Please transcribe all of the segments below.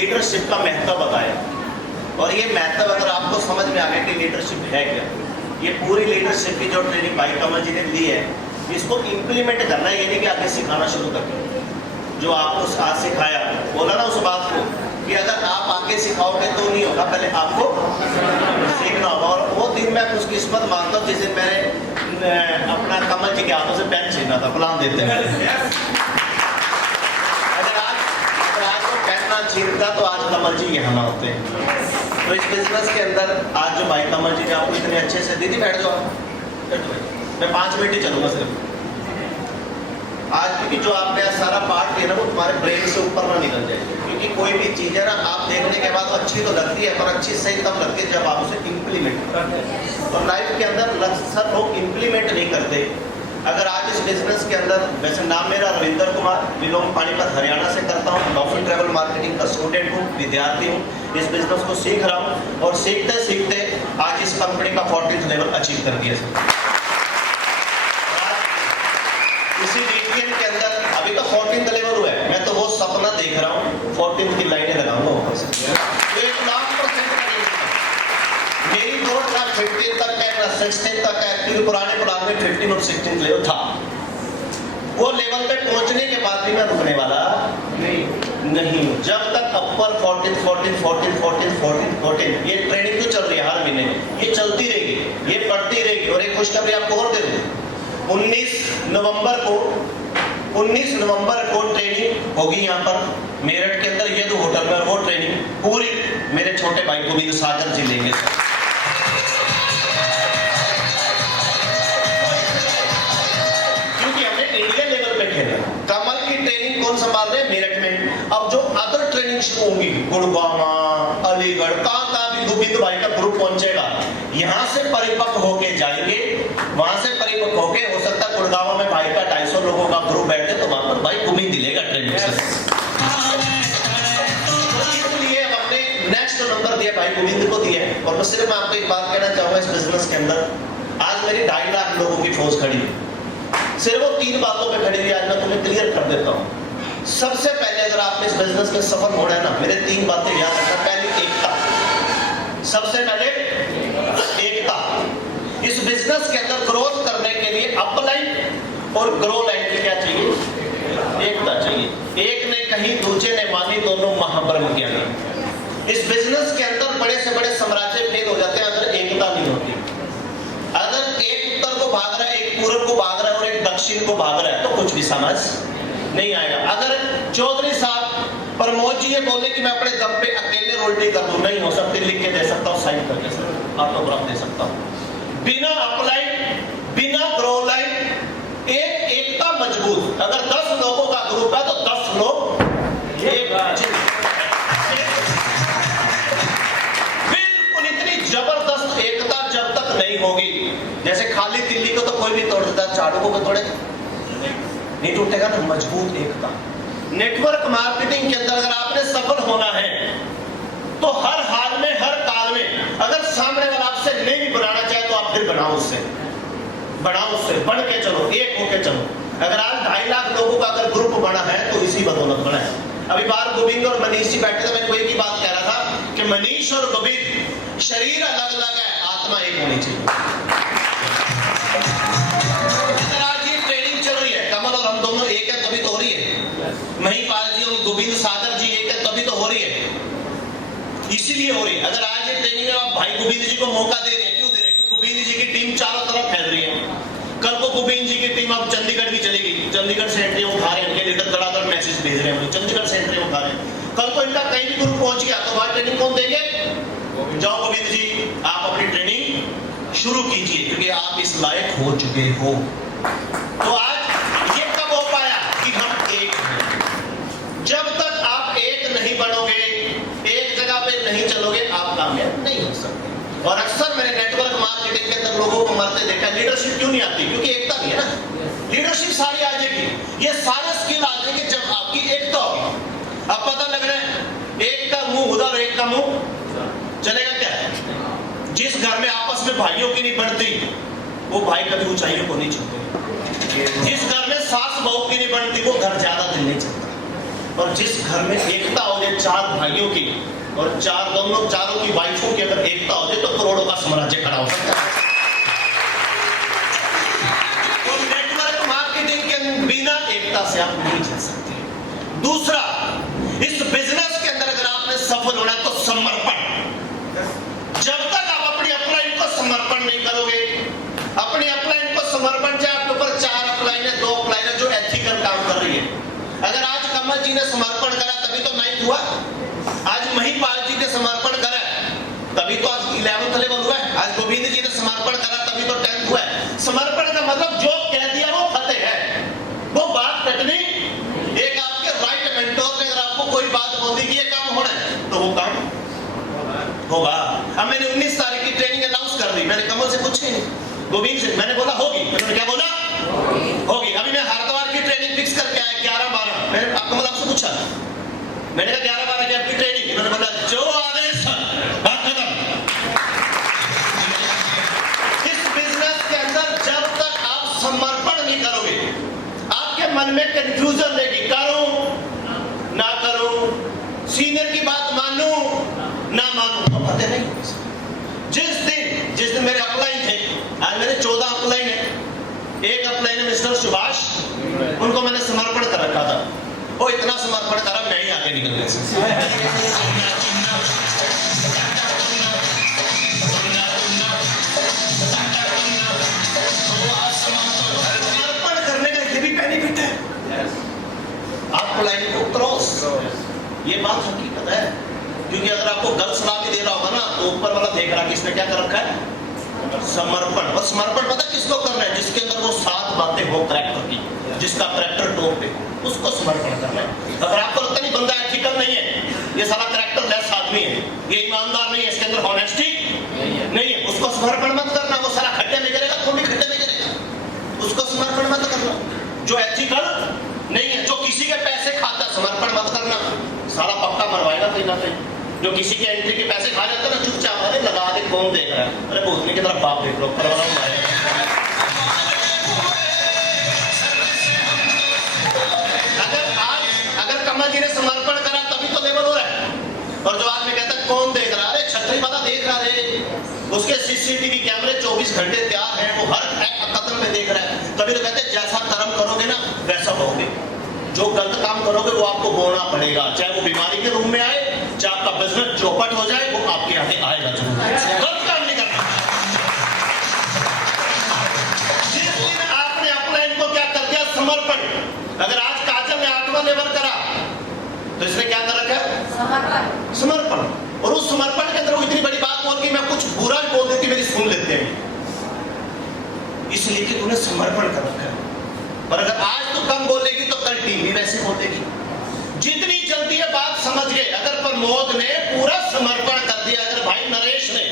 Leadership का महत्व बताया। और ये महत्व अगर आपको समझ में आ गया कि लीडरशिप है क्या, ये पूरी लीडरशिप की जो ट्रेनिंग भाई कमल जी ने ली है, इसको इम्प्लीमेंट करना है। ये नहीं कि आगे सिखाना शुरू कर दो। जो आपको आज सिखाया, बोला ना उस बात को कि अगर आप आगे सिखाओगे तो नहीं होगा, पहले आपको सीखना होगा। और वो दिन मैं कुछ किस्मत मानता हूँ जिस दिन मैंने अपना कमल जी के हाथों से पेन छीना था, प्लान देते हैं। अगर आज वो पेन ना छीनता तो आज कमल जी यहाँ ना होते। तो इस बिजनेस के अंदर आज जो भाई कमल जी ने आपको इतने अच्छे से, दीदी बैठ जाओ, मैं 5 मिनट ही चलूंगा सिर्फ आज, क्योंकि जो आपने सारा पार्ट किया ना वो तुम्हारे ब्रेन से ऊपर ना निकल जाए। क्योंकि कोई भी चीज है ना, आप देखने के बाद अच्छी तो लगती है, पर अच्छी सही तब लगती है जब आप उसे इम्प्लीमेंट करते हैं। और लाइफ के अंदर अक्सर लोग इम्प्लीमेंट नहीं करते। अगर आज इस बिजनेस के अंदर, वैसे नाम मेरा रविंदर कुमार, बिलोंग पानीपत हरियाणा से करता हूँ, डॉल्फिन ट्रैवल मार्केटिंग का स्टूडेंट हूँ, विद्यार्थी हूँ, इस बिजनेस को सीख रहा हूँ। और सीखते सीखते आज इस कंपनी का 14th लेवल अचीव कर दिया सर। इसी रीजन के अंदर अभी तो 14th लेवल हुआ है, मैं तो वो सपना देख रहा हूँ 14th की लाइनें लगाऊंगा ऊपर से। तो 1,00,000% मेरी दौड़ ना 15 तक है ना 16 तक है, क्योंकि पुराने प्लान में 15 और 16 लेवल था। वो लेवल पे पहुंचने के बाद भी मैं रुकने वाला नहीं। जब तक अपर 14 ये ट्रेनिंग तो चल रही है हर महीने, ये चलती रहेगी, ये बढ़ती रहेगी। और एक खुशखबरी आपको और दे दूं, 19 नवंबर को ट्रेनिंग होगी यहाँ पर मेरठ के अंदर, ये 2 होटल में। वो ट्रेनिंग पूरी मेरे छोटे भाई गोविंद सागर जी लेंगे। क्योंकि हमने इंडिया लेवल पे खेला। कमल की ट्रेनिंग कौन संभाल रहे हैं? मेरठ में। अब जो अदर ट्रेनिंग शुरू होंगी, गुड़गांव, अलीगढ़, कहाँ भी गोविंद भाई का ग्रुप पहुंचेगा, यहाँ से परिपक्व होके जाएंगे, वहां से परिपक्व होके, हो सकता है गुड़गांव में भाई का 250 लोगों का ग्रुप बैठे तो वहां पर भाई गोविंद दिलेगा ट्रेनिंग से। इसलिए हमने नेक्स्ट नंबर दिया भाई गोविंद को दिया। और मैं सिर्फ आपको एक बात कहना चाहूंगा, इस बिजनेस के अंदर आज मेरी 2.5 लाख लोगों की फौज खड़ी है। सिर्फ वो 3 बातों पे खड़ी हुई, आज मैं तुम्हें क्लियर कर देता हूँ। सबसे पहले अगर आपने इस बिजनेस में सफल होना है ना, मेरे 3 बातें याद रखना। पहली, एकता। सबसे पहले एकता। इस बिजनेस के अंदर ग्रोथ करने के लिए अपलाइन और ग्रो लाइन की क्या चाहिए? एकता चाहिए। एक ने कही, दूसरे ने मानी, दोनों महाब्रह्म ज्ञानी। इस बिजनेस के अंदर बड़े से बड़े साम्राज्य भेद हो जाते हैं अगर एकता नहीं होती। अगर एक उत्तर को भाग रहा है, एक पूर्व को भाग रहा है और एक दक्षिण को भाग रहा है, तो कुछ भी समझ नहीं आएगा। अगर चौधरी साहब प्रमोद जी ये बोले कि मैं अपने दम पे अकेले रोल्टी कर दूं, नहीं हो सकती। लिख के दे सकता हूं, साइन करके सर ऑटोग्राफ दे सकता हूं। बिना अपलाइन, बिना ग्रो लाइन, एकता मजबूत। अगर 10 लोगों का ग्रुप है तो 10 लोग बिल्कुल इतनी जबरदस्त एकता जब तक नहीं होगी, जैसे खाली दिल्ली को तो कोई भी तोड़ देता, झाड़ू को तोड़ेगा नहीं टूटेगा ना। मजबूत एकता। नेटवर्क मार्केटिंग के अंदर अगर आपने सफल होना है तो हर हाल में, हर काल में, अगर सामने वाला आपसे नहीं भी बनाना चाहे तो आप फिर बनाओ उससे, बढ़ के चलो, एक होके चलो। अगर आज 2.5 लाख लोगों का अगर ग्रुप बना है तो इसी बदौलत बना है। अभी बाहर गोविंद और मनीष जी बैठे थे, मैं कोई की बात कह रहा था कि मनीष और गोविंद शरीर अलग अलग है, आत्मा एक होनी चाहिए। एक है तभी तो हो रही है। महिपाल जी और गोविंद सागर जी एक है तभी तो हो रही है, इसीलिए हो रही है। अगर आज ये ट्रेनिंग में आप भाई गोविंद जी को मौका दे रहे हैं, क्यों दे रहे हैं? क्योंकि गोविंद जी की टीम चारों तरफ फैल रही है। कल को गोविंद जी की टीम अब चंडीगढ़ भी चलेगी, चंडीगढ़ से एंट्री उठा रहे हैं, इनके लीडर धड़ाधड़ मैसेज भेज रहे हैं, चंडीगढ़ से एंट्री उठा रहे हैं। कल को इनका कहीं भी ग्रुप पहुंच गया तो वहां ट्रेनिंग कौन देंगे? जाओ गोविंद जी, आप अपनी ट्रेनिंग शुरू कीजिए, क्योंकि आप इस लायक हो चुके हो। तो आज जब तक आप एक नहीं बनोगे, एक जगह पे नहीं चलोगे, आप कामयाब नहीं हो सकते। और अक्सर मैंने नेटवर्क मार्केटिंग के अंदर लोगों को मरते देखा, लीडरशिप क्यों नहीं आती? क्योंकि एकता नहीं है ना। लीडरशिप सारी आ जाएगी, ये सारे स्किल आ जाएंगे जब आपकी एकता होगी। अब पता लग रहा है एक का मुंह उधर, एक का मुंह चलेगा क्या? जिस घर में आपस में भाइयों की नहीं बनती, वो भाई कभी ऊंचाइयों को नहीं छूते। जिस घर में सास बहू की नहीं बनती, वो घर ज्यादा दिन नहीं चलता। और जिस घर में एकता हो जाए चार भाइयों की और चारों की वाइफों की अगर एकता हो जाए तो करोड़ों का साम्राज्य खड़ा हो सकता है। और नेटवर्क मार्केटिंग के बिना एकता से आप नहीं चल सकते। दूसरा, इस बिजनेस के अंदर अगर आपने सफल होना है तो समर्पण। जब तक आप अपनी अपलाइन को समर्पण नहीं करोगे, अपनी अपलाइन को समर्पण, चाहे आपके ऊपर 4 अपलाइन है, 2 अपलाइन है जो एथिकल काम कर रही है, अगर आज कमल जी ने समर्पण करा तभी तो 9th हुआ, आज महिपाल जी ने समर्पण करा तभी तो आज 11th लेवल हुआ है, आज गोविंद जी ने समर्पण करा तभी तो 10th हुआ है। समर्पण का मतलब जो कह दिया वो फतेह है, वो बात कटनी। एक आपके राइट मेंटोर ने अगर आपको कोई बात बोल दी कि ये काम होना है तो वो काम होगा। अब मैंने 19 तारीख की ट्रेनिंग अनाउंस कर दी, मैंने कमल से पूछे, गोविंद से मैंने बोला होगी, मैंने क्या बोला होगी। अभी मैं हरिद्वार की ट्रेनिंग फिक्स करके आया 11-12, मैंने कमल आपसे पूछा, मैंने कहा 11-12 की आपकी ट्रेनिंग, उन्होंने बोला जो आदेश बात खत्म। इस बिजनेस के अंदर जब तक आप समर्पण नहीं करोगे, आपके मन में कंफ्यूजन रहेगी, करूं ना करूं, सीनियर की बात मानूं ना मानूं, तो पता नहीं। जिस दिन मेरे अपलाइन थे, आज मेरे 14 अपलाइन है, एक अपलाइन है मिस्टर सुभाष, उनको मैंने समर्पण कर रखा था, वो इतना समर्पण करा मैं ही आगे निकल गया। समर्पण करने का ये भी बेनिफिट है, आपको लाइन को क्रॉस, ये बात हकीकत है। क्योंकि अगर आपको गलत सलाह भी दे रहा होगा ना तो ऊपर वाला देख रहा कि इसने क्या कर रखा है, समर्पण। और समर्पण पता किसको करना है, जिसके अंदर वो 7 बातें हो करैक्टर की, जिसका करैक्टर टॉप पे, उसको समर्पण करना है। अगर आपको लगता नहीं बंदा एथिकल नहीं है, ये सारा करैक्टर लेस आदमी है, ये ईमानदार नहीं है, इसके अंदर ऑनेस्टी नहीं है, उसको समर्पण मत करना। वो सारा खड्डे में गिरेगा, तुम भी खड्डे में गिरेगा, उसको समर्पण मत करना। जो एथिकल नहीं है, जो किसी के पैसे खाता है, समर्पण मत करना, सारा पक्का मरवाएगा कहीं ना कहीं। जो किसी के एंट्री के पैसे खा जाता है ना, चुपचाप अरे लगा दे, कौन देख रहा है, अरे भूतनी की तरफ बाप देख लो, अगर कमल जी ने समर्पण करा तभी तो लेवल हो रहा है। और जो आदमी कहता है कौन देख रहा है, छतरी वाला देख रहा है, उसके सीसीटीवी कैमरे 24 घंटे तैयार हैं, वो हर कदम में देख रहा है, तभी तो कहते हैं जैसा कर्म करोगे ना वैसा पाओगे। जो गलत काम करोगे वो आपको बोलना पड़ेगा, चाहे वो बीमारी के रूप में आए, चाहे आपका बिजनेस चौपट हो जाए, वो आपके आगे आएगा जरूर। गलत काम नहीं करना। जिस दिन आपने अपलाइन को क्या कर दिया, समर्पण। अगर आज काजल ने 8वां लेवल करा तो इसने क्या कर रखा, समर्पण। और उस समर्पण के अंदर वो इतनी बड़ी बात बोल के मैं कुछ बुरा भी बोल देती, मेरी सुन लेते हैं, इसलिए कि तूने समर्पण कर रखा है। और अगर आज तू कम बोलेगी तो कल टीम भी वैसे बोलेगी। जितनी जल्दी है बात समझ गए। अगर प्रमोद ने पूरा समर्पण कर दिया, अगर भाई नरेश ने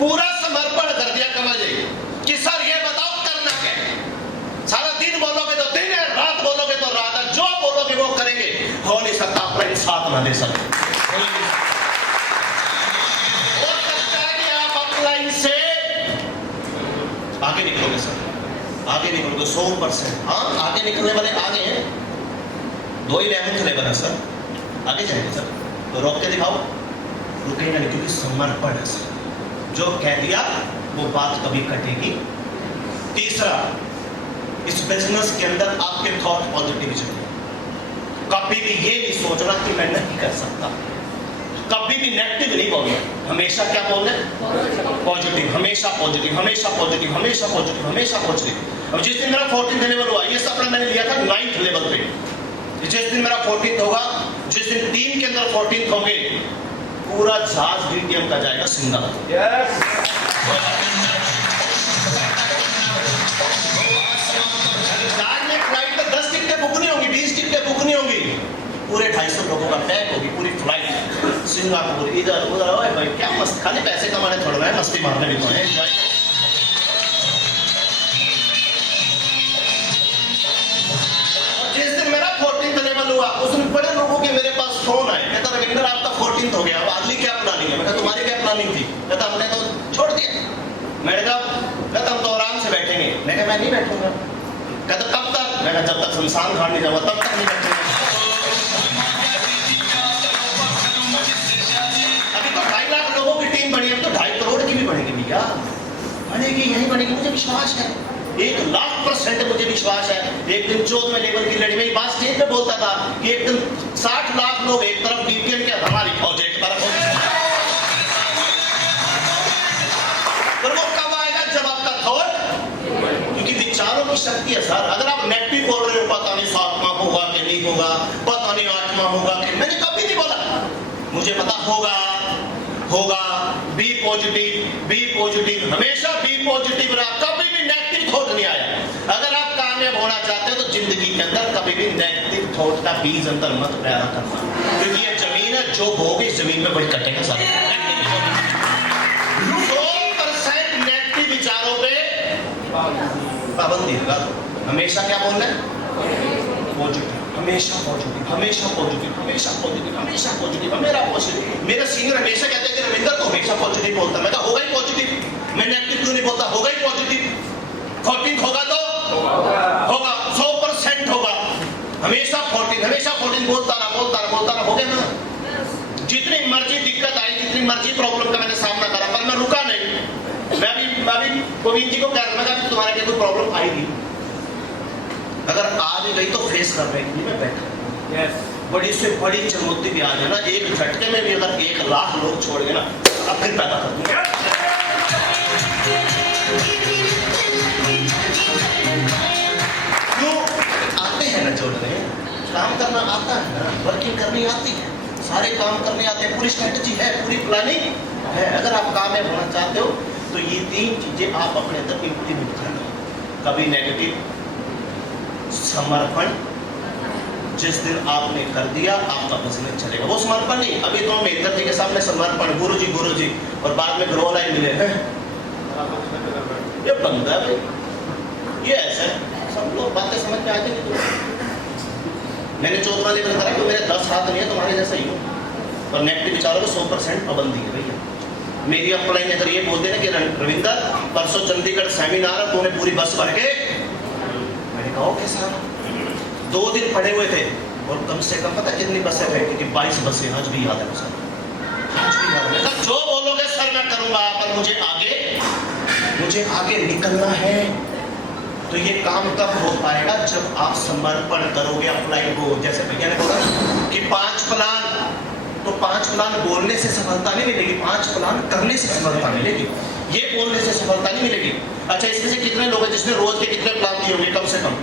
पूरा समर्पण कर दिया कमल जी कि सर ये बताओ करना क्या, सारा दिन बोलोगे तो दिन है, रात बोलोगे तो रात है, जो बोलोगे वो करेंगे, हो नहीं सकता अपना साथ ना दे सकते। हो सकता है कि आप अपलाइन से आगे निकलोगे सर, आगे निकलोगे 100%। हाँ, आगे निकलने वाले आगे हैं, 2 11th लेवल है सर, आगे जाएंगे सर, तो रोक के दिखाओ, रुकेगा नहीं, क्योंकि समर्पण है सर। जो कह दिया वो बात कभी कटेगी। तीसरा, इस बिजनेस के अंदर आपके थॉट पॉजिटिव चाहिए। कभी भी ये नहीं सोचना कि मैं नहीं कर सकता, कभी भी नेगेटिव नहीं बोलना, हमेशा क्या बोलना है, पॉजिटिव, हमेशा पॉजिटिव, हमेशा पॉजिटिव, हमेशा पॉजिटिव, हमेशा पॉजिटिव। अब जिस दिन मेरा 14th लेवल हुआ, ये सपना मैंने लिया था 9th लेवल पे, जिस दिन मेरा 14th होगा, जिस दिन टीम के अंदर 14th होंगे, पूरा जहाज बीटीएम का जाएगा सिंगापुर। आज में फ्लाइट में 10 टिकटें बुक नहीं होंगी, 20 टिकटें बुक नहीं होंगी, पूरे 250 लोगों का पैक होगी पूरी फ्लाइट सिंगापुर, इधर उधर। ओए भाई क्या मस्त, खाली पैसे कमाने थोड़ा है, मस्ती मारने भी तो है। जिस दिन मेरा 14th लेवल हुआ, उस दिन बड़े लोगों के मेरे पास फोन आए, कहता रविंदर आपका 14th हो गया, अब अगली क्या प्लानिंग है? मैं कहा तुम्हारी क्या प्लानिंग थी? कहता हमने तो छोड़ दिया। मैंने कहा कहता हम तो आराम से बैठेंगे। मैं कहा मैं नहीं बैठूंगा। कहता कब तक? मैं कहा जब तक शमशान घाट नहीं जाऊंगा तब तक नहीं बैठेंगे। बनेगी, यहीं बनेगी, मुझे विश्वास है, 1,00,000% मुझे विश्वास है। एक दिन 14वें लेवल की लड़ी में बात स्टेज पे बोलता था कि एक दिन 60 लाख लोग एक तरफ बीपीएल के, हमारी फौज एक तरफ होगी। पर वो कब आएगा? जब आपका थॉट, क्योंकि विचारों की शक्ति है सर। अगर आप नेगेटिव बोल रहे हो, पता नहीं 7वां होगा कि नहीं होगा, पता नहीं 8वां होगा कि, मैंने कभी नहीं बोला, मुझे पता होगा, होगा। बी पॉजिटिव, हमेशा बी पॉजिटिव रहा, कभी भी नेगेटिव थॉट नहीं आया। अगर आप कामयाब होना चाहते हो तो जिंदगी के अंदर कभी भी नेगेटिव थॉट का बीज अंदर मत पैदा करना, क्योंकि ये जमीन है, जो बोगे इस जमीन पे बड़ी कटेगा सर। 100% नेगेटिव विचारों पे पाबंदी होगा। हमेशा क्या बोलना है? पॉजिटिव, हमेशा पॉजिटिव, हमेशा पॉजिटिव, हमेशा पॉजिटिव, हमेशा पॉजिटिव, मेरा पॉजिटिव। मेरा सीनियर हमेशा कहते हैं कि रविंदर तो हमेशा पॉजिटिव बोलता है। मैं कहा होगा ही पॉजिटिव, मैं नेगेटिव क्यों नहीं बोलता? होगा ही पॉजिटिव, 14 होगा तो होगा, 100% होगा, हमेशा 14 बोलता रहा, हो गया ना। जितनी मर्जी दिक्कत आई, जितनी मर्जी प्रॉब्लम का मैंने सामना करा, पर मैं रुका नहीं। मैं भी गोविंद जी को कह रहा था कि तुम्हारे लिए कोई प्रॉब्लम आएगी, अगर आ भी गई तो फेस कर रहे हैं, मैं बैठा। बड़ी से बड़ी चुनौती भी आ जाए ना, एक झटके में भी अगर 1,00,000 लोग छोड़ गए ना, अब फिर पैदा कर दूंगा। क्यों आते हैं ना जोड़ने, काम करना आता है ना, वर्किंग करनी आती है, सारे काम करने आते हैं, पूरी स्ट्रेटजी है, पूरी प्लानिंग है। अगर आप कामयाब होना चाहते हो तो ये 3 चीजें आप अपने अंदर इंप्लीमेंट करना। कभी नेगेटिव, समर्पण, जिस दिन आपने कर दिया आपका बिजनेस चलेगा। वो समर्पण नहीं, अभी तो मेहतर जी के सामने समर्पण, गुरुजी, और बाद में ग्रो लाइन मिले हैं, ये बंदा है, ये ऐसा है। सब लोग बातें समझ में आती नहीं। तो मैंने 14वां लेवल करा कि मेरे 10 हाथ नहीं है, तुम्हारे जैसा ही हो। और नेगेटिव विचारों को 100% पाबंदी है भैया। मेरी अपलाइन अगर ये बोलते ना कि रविंदर परसों चंडीगढ़ सेमिनार है, तूने पूरी बस भर के, मैंने कहा ओके सर। 2 दिन पड़े हुए थे और कम से कम पता कितनी बसें थे? क्योंकि 22 बसें, आज भी याद है सर, आज भी याद है। जो बोलोगे सर मैं करूंगा, पर मुझे आगे निकलना है। तो ये काम तब हो पाएगा जब आप समर्पण करोगे अपलाइन को। जैसे भैया ने बोला कि 5 प्लान, तो 5 प्लान बोलने से सफलता नहीं मिलेगी, 5 प्लान करने से सफलता मिलेगी। ये बोलने से सफलता नहीं मिलेगी। अच्छा, इसमें से कितने लोग हैं जिसने रोज के कितने प्लान दिए होंगे? कम से कम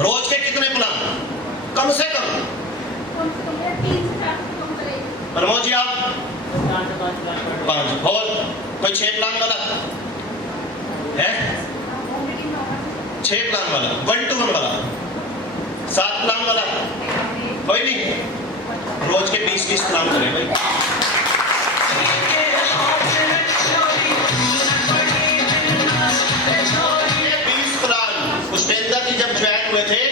रोज के कितने प्लान? कम से कम प्रमोद जी आप 5, और कोई 6 प्लान वाला है? 6 प्लान वाला, 1 to 1 वाला, 7 प्लान वाला, कोई नहीं। रोज के 20 प्लान करें भाई। 20 प्लान। पुष्पेंद्र जी जब ज्वाइन हुए थे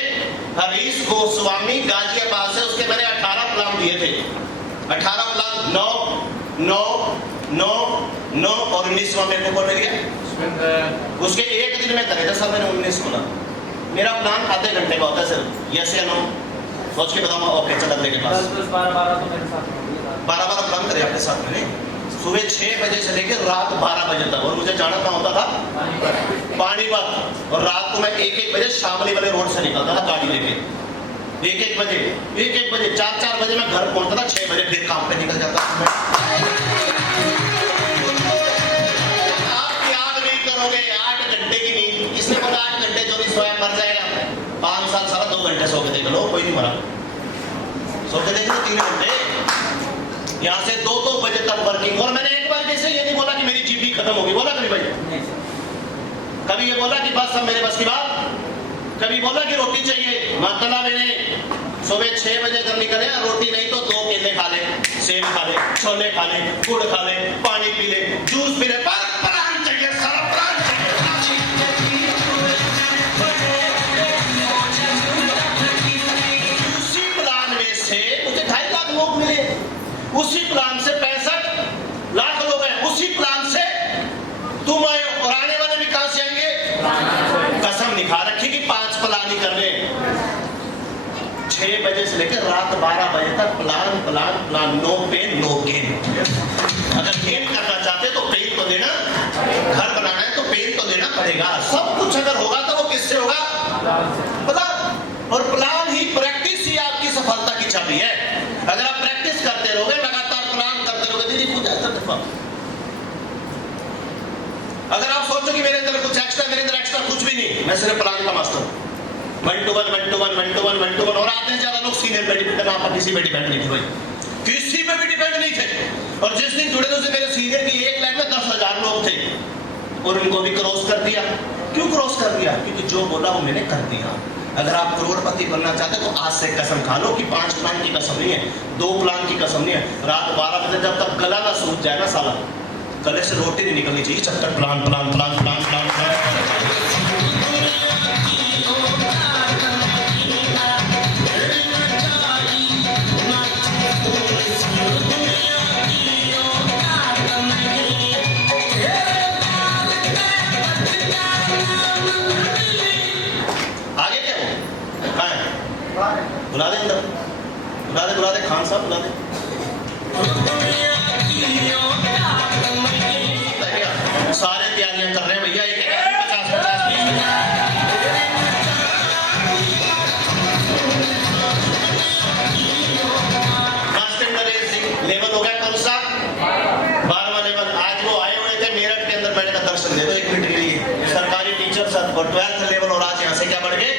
हरीश गोस्वामी गाजियाबाद से, उसके मैंने 18 प्लान दिए थे। 18 प्लान, 9 और 19वां मेरे को मिल गया। उसके एक दिन में करे थे सर मैंने 19 प्लान। मेरा प्लान आधे घंटे का होता है सर, यस या नो, सोच के बताऊंगा। ओके चल अगले के पास 12 प्लान करे आपके साथ मैंने, सुबह 6 बजे से लेकर रात 12 बजे तक। और मुझे जाना कहाँ होता था? पानीपत। और रात को मैं 1 बजे शामली वाले रोड से निकलता था गाड़ी लेके। 1 बजे 4 बजे मैं घर पहुंचता था, 6 बजे फिर काम पे निकल जाता था। आप याद नहीं करोगे 8 घंटे की नींद। किसने बोला 8 घंटे जो नहीं सोया मर जाएगा? 5 साल सारा 2 घंटे सो के देख लो, कोई नहीं मरा। सो के देख लो 3 घंटे, यहाँ से 2 बजे तक वर्किंग। और मैंने एक बार जैसे ये नहीं बोला कि मेरी जीबी खत्म होगी, बोला कभी भाई? कभी ये बोला कि बस अब मेरे बस की बात? कभी बोला कि रोटी चाहिए? मतलब मैंने सुबह 6 बजे अगर निकले, रोटी नहीं तो 2 केले खा ले, सेब खा ले, छोले खा ले, गुड़ खा ले, पानी पी ले, जूस पी ले, पर प्लान चाहिए, सारा प्लान चाहिए। उसी प्लान में से मुझे 2.5 लाख लोग मिले, उसी प्लान से 65 लाख लोग हैं, उसी प्लान से तुम आए और आने वाले भी कहां से आएंगे? कसम निखा रखी कि 5 प्लान ही करने। 6 बजे से लेकर रात 12 बजे तक plan, no pain no gain. अगर गेन करना चाहते तो पेन तो देना घर बनाना है तो पेन तो देना पड़ेगा। सब कुछ अगर होगा तो वो किससे होगा? प्लान। और प्लान ही, प्रैक्टिस ही आपकी सफलता की चाबी है। अगर आप प्रैक्टिस करते रहोगे, लगातार प्लान करते रहोगे, दीदी कुछ ऐसा अगर आप सोचो कि मेरे अंदर कुछ एक्स्ट्रा, मेरे अंदर एक्स्ट्रा कुछ भी नहीं, मैं सिर्फ प्लान का मास्टर हूं, 1 to 1 1 to 1 1 to 1 1 to 1। और आते हैं ज्यादा लोग सीनियर पे डिपेंड, आप किसी पे डिपेंड नहीं थे भाई, किसी पे भी डिपेंड नहीं थे। और जिस दिन जुड़े थे उससे मेरे सीनियर की एक लाइन में 10,000 लोग थे और उनको भी क्रॉस कर दिया। क्यों क्रॉस कर दिया? क्योंकि जो बोला वो मैंने कर दिया। अगर आप करोड़पति बनना चाहते तो आज से कसम खा लो कि 5 प्लान की कसम नहीं है, 2 प्लान की कसम नहीं है। रात 12 बजे जब तक गला ना सूख जाए ना साला, गले से रोटी नहीं निकलनी चाहिए, जब तक plan plan plan plan plan plan. आगे क्या हो? कहाँ है? बुला दे अंदर, बुला दे खान साहब, बुला दे। सारे तैयारियां कर रहे हैं भैया, एक 50-50 लेवल हो गया कौन सा? 12वां लेवल। आज वो आए हुए थे मेरठ के अंदर, मैंने कहा दर्शन दे दो 1 मिनट के लिए, सरकारी टीचर सर, और 12th लेवल। और आज यहाँ से क्या बढ़ गए?